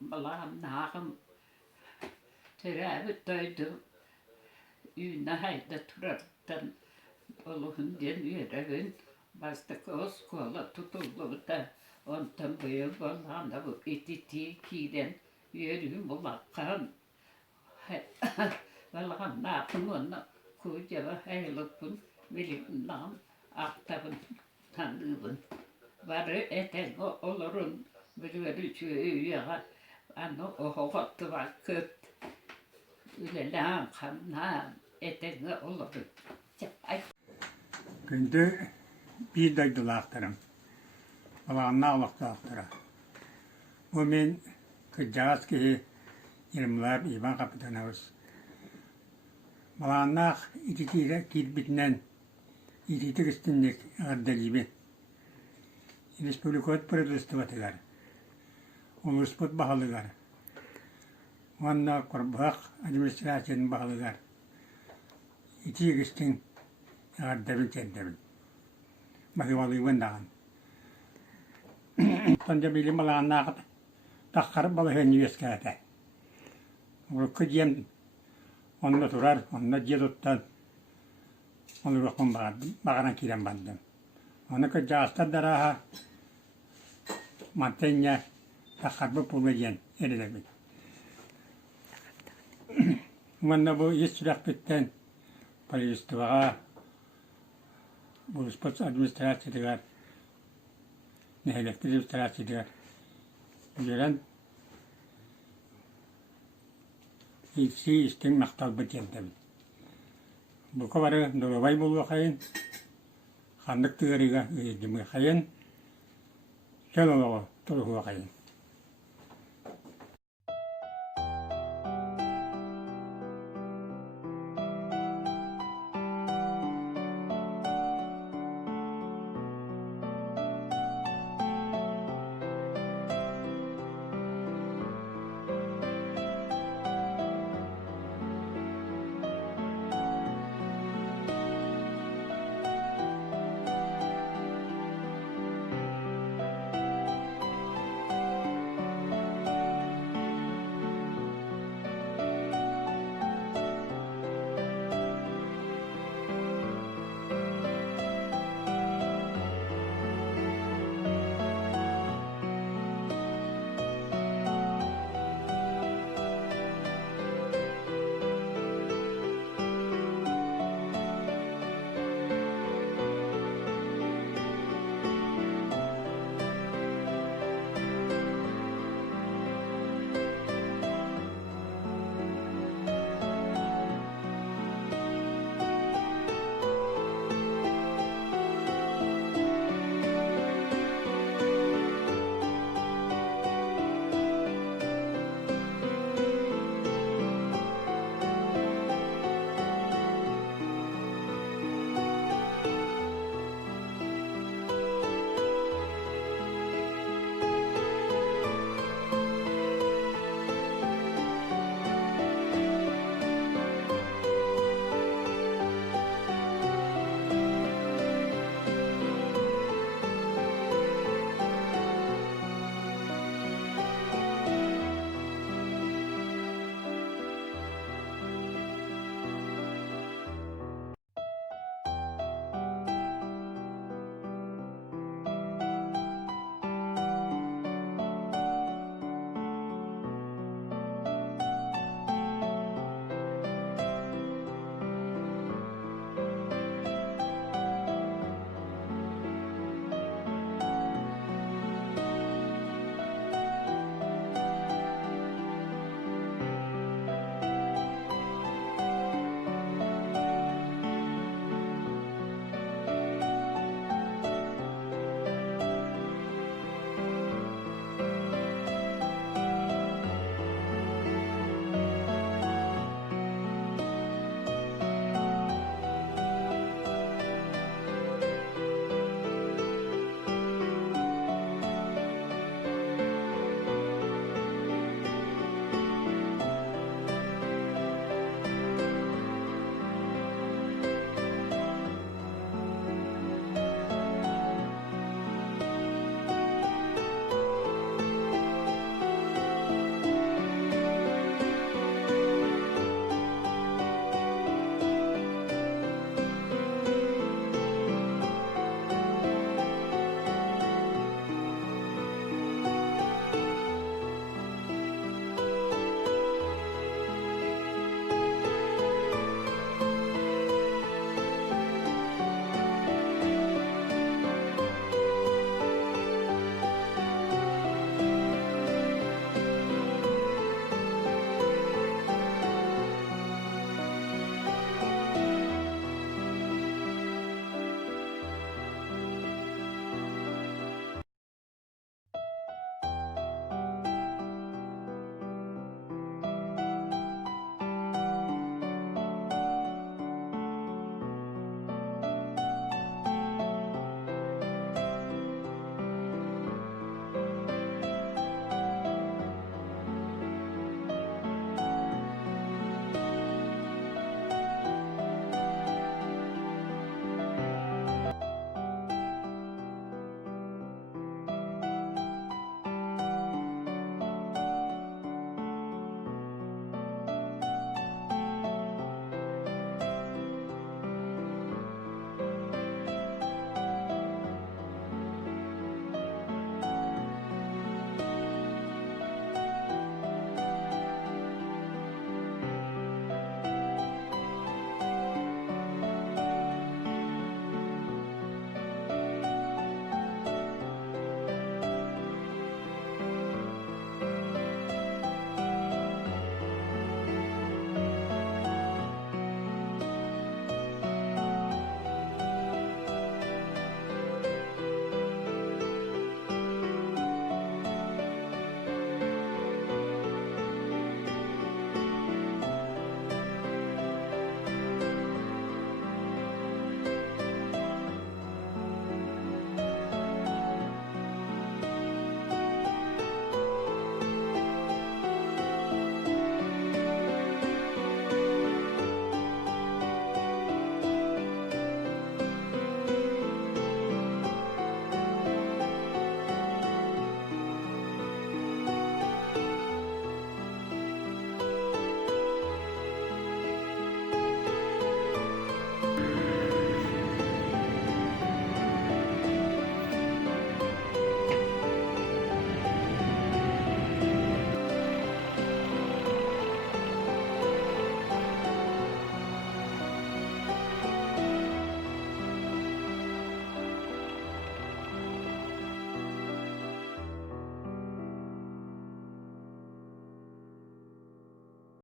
Balam nağım terabit doydu. Üne hayda turardan Oluhun den üyeregin bastık o skola tutuldu da ondan böyle balan da bu etiti kiden yürüyün bulakkan Balam nağım onu kucava haylıpın bilimden aktabın tanıdın. Varı eten olurun bir çöğüye anı ohoqatı vakit ülelağın kanağın eten olurun. Ay. Gündü bir daydılaktırım. Balağına ağlaktırım. Bu men kıcağız ki yirmiler İvan Kapitanımız. Balağına ititiyle kilbitinden ititik üstünlük ağırdalıbı. Respublikot pırılıstı Ulusput bahalılar. Onunla kurbağak administrasyon bahalılar. İtitik üstün ağırdabın çendabın. Bakıvalıyın dağın. Tonca bilim balağına takkarıp balığın yüzkâte. O kıcıyım onunla turar, onunla ciye tuttan. Onu ruhum bağıran kirem bandım. Onu kıcağızda daraha mantenya takkarıp pulmayan erilemek. Onunla bu yüz sürak bitten Palistuvağa bu spot administrasyonular nehelektir administrasyonular gelen ilsi istin maktal bıçentemi. Bu kavarı dolabay bulu kayın kandık tığırıga ödümü kayın şöyle turu kayın.